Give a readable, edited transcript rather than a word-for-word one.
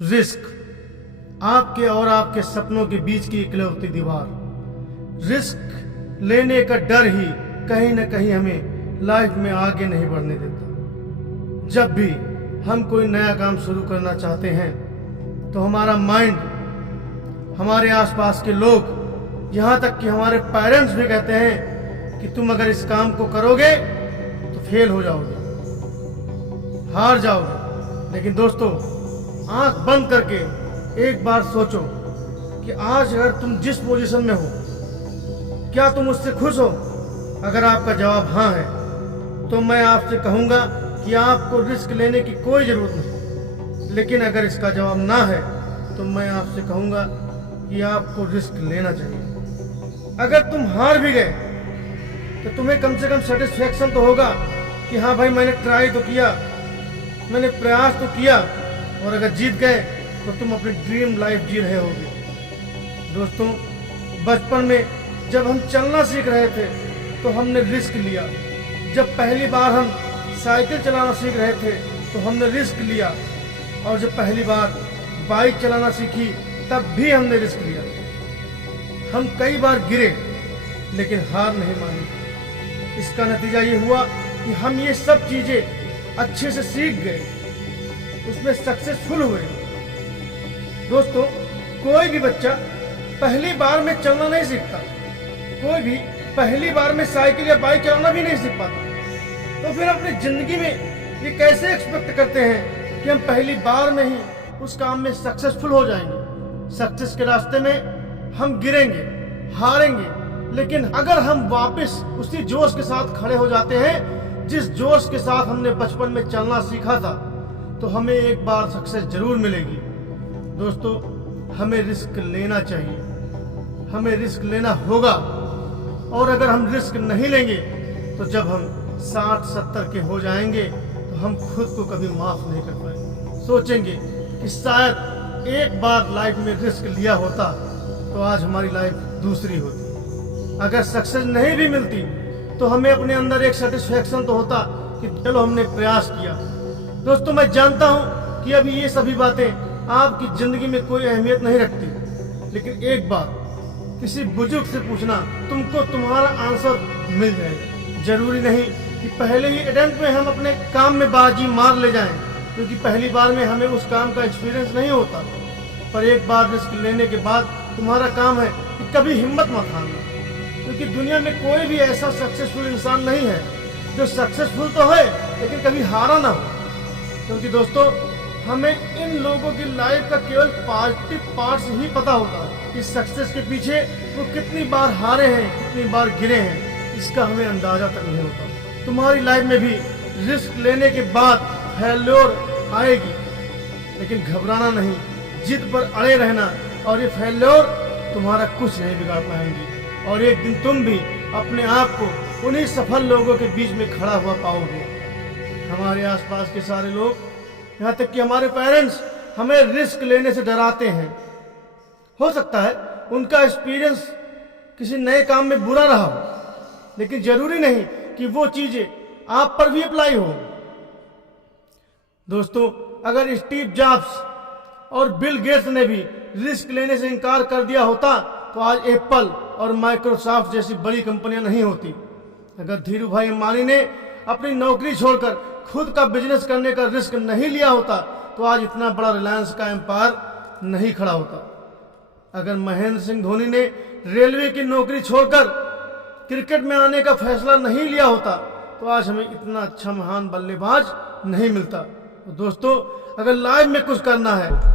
Risk आपके और आपके सपनों के बीच की इकलौती दीवार। रिस्क लेने का डर ही कहीं न कहीं हमें लाइफ में आगे नहीं बढ़ने देता। जब भी हम कोई नया काम शुरू करना चाहते हैं तो हमारा माइंड, हमारे आसपास के लोग, यहाँ तक कि हमारे पेरेंट्स भी कहते हैं कि तुम अगर इस काम को करोगे तो फेल हो जाओगे, हार जाओगे। लेकिन दोस्तों, आंख बंद करके एक बार सोचो कि आज अगर तुम जिस पोजीशन में हो, क्या तुम उससे खुश हो? अगर आपका जवाब हाँ है तो मैं आपसे कहूँगा कि आपको रिस्क लेने की कोई ज़रूरत नहीं। लेकिन अगर इसका जवाब ना है तो मैं आपसे कहूँगा कि आपको रिस्क लेना चाहिए। अगर तुम हार भी गए तो तुम्हें कम से कम सेटिस्फेक्शन तो होगा कि हाँ भाई, मैंने ट्राई तो किया, मैंने प्रयास तो किया। और अगर जीत गए तो तुम अपनी ड्रीम लाइफ जी रहे होगे। दोस्तों, बचपन में जब हम चलना सीख रहे थे तो हमने रिस्क लिया। जब पहली बार हम साइकिल चलाना सीख रहे थे तो हमने रिस्क लिया। और जब पहली बार बाइक चलाना सीखी तब भी हमने रिस्क लिया। हम कई बार गिरे लेकिन हार नहीं मानी। इसका नतीजा ये हुआ कि हम ये सब चीज़ें अच्छे से सीख गए, उसमें सक्सेसफुल हुए। दोस्तों, कोई भी बच्चा पहली बार में चलना नहीं सीखता, कोई भी पहली बार में साइकिल या बाइक चलाना भी नहीं सीख पाता। तो फिर अपनी जिंदगी में ये कैसे एक्सपेक्ट करते हैं कि हम पहली बार में ही उस काम में सक्सेसफुल हो जाएंगे? सक्सेस के रास्ते में हम गिरेंगे, हारेंगे, लेकिन अगर हम वापस उसी जोश के साथ खड़े हो जाते हैं जिस जोश के साथ हमने बचपन में चलना सीखा था, तो हमें एक बार सक्सेस जरूर मिलेगी। दोस्तों, हमें रिस्क लेना चाहिए, हमें रिस्क लेना होगा। और अगर हम रिस्क नहीं लेंगे तो जब हम 60-70 के हो जाएंगे तो हम खुद को कभी माफ नहीं कर पाएंगे। सोचेंगे कि शायद एक बार लाइफ में रिस्क लिया होता तो आज हमारी लाइफ दूसरी होती। अगर सक्सेस नहीं भी मिलती तो हमें अपने अंदर एक सेटिस्फेक्शन तो होता कि चलो हमने प्रयास किया। दोस्तों, मैं जानता हूं कि अभी ये सभी बातें आपकी जिंदगी में कोई अहमियत नहीं रखती, लेकिन एक बार किसी बुजुर्ग से पूछना, तुमको तुम्हारा आंसर मिल जाएगा। जरूरी नहीं कि पहले ही अटेम्प्ट में हम अपने काम में बाजी मार ले जाएं, क्योंकि पहली बार में हमें उस काम का एक्सपीरियंस नहीं होता। पर एक बार रिस्क लेने के बाद तुम्हारा काम है कि कभी हिम्मत मत हारना, क्योंकि दुनिया में कोई भी ऐसा सक्सेसफुल इंसान नहीं है जो सक्सेसफुल तो है लेकिन कभी हारा ना हो। क्योंकि दोस्तों, हमें इन लोगों की लाइफ का केवल पॉजिटिव पार्ट्स ही पता होता है कि सक्सेस के पीछे वो कितनी बार हारे हैं, कितनी बार गिरे हैं, इसका हमें अंदाजा तक नहीं होता। तुम्हारी लाइफ में भी रिस्क लेने के बाद फेल्योर आएगी, लेकिन घबराना नहीं, जिद पर अड़े रहना। और ये फेल्योर तुम्हारा कुछ नहीं बिगाड़ पाएंगी और एक दिन तुम भी अपने आप को उन्हीं सफल लोगों के बीच में खड़ा हुआ पाओगे। हमारे आसपास के सारे लोग, यहाँ तक कि हमारे पेरेंट्स, हमें रिस्क लेने से डराते हैं। हो सकता है उनका एक्सपीरियंस किसी नए काम में बुरा रहा हो, लेकिन जरूरी नहीं कि वो चीजें आप पर भी अप्लाई हो। दोस्तों, अगर स्टीव जॉब्स और बिल गेट्स ने भी रिस्क लेने से इनकार कर दिया होता तो आज एप्पल और माइक्रोसॉफ्ट जैसी बड़ी कंपनियां नहीं होती। अगर धीरू भाई अंबानी ने अपनी नौकरी छोड़कर खुद का बिजनेस करने का रिस्क नहीं लिया होता तो आज इतना बड़ा रिलायंस का एम्पायर नहीं खड़ा होता। अगर महेंद्र सिंह धोनी ने रेलवे की नौकरी छोड़कर क्रिकेट में आने का फैसला नहीं लिया होता तो आज हमें इतना अच्छा महान बल्लेबाज नहीं मिलता। तो दोस्तों, अगर लाइफ में कुछ करना है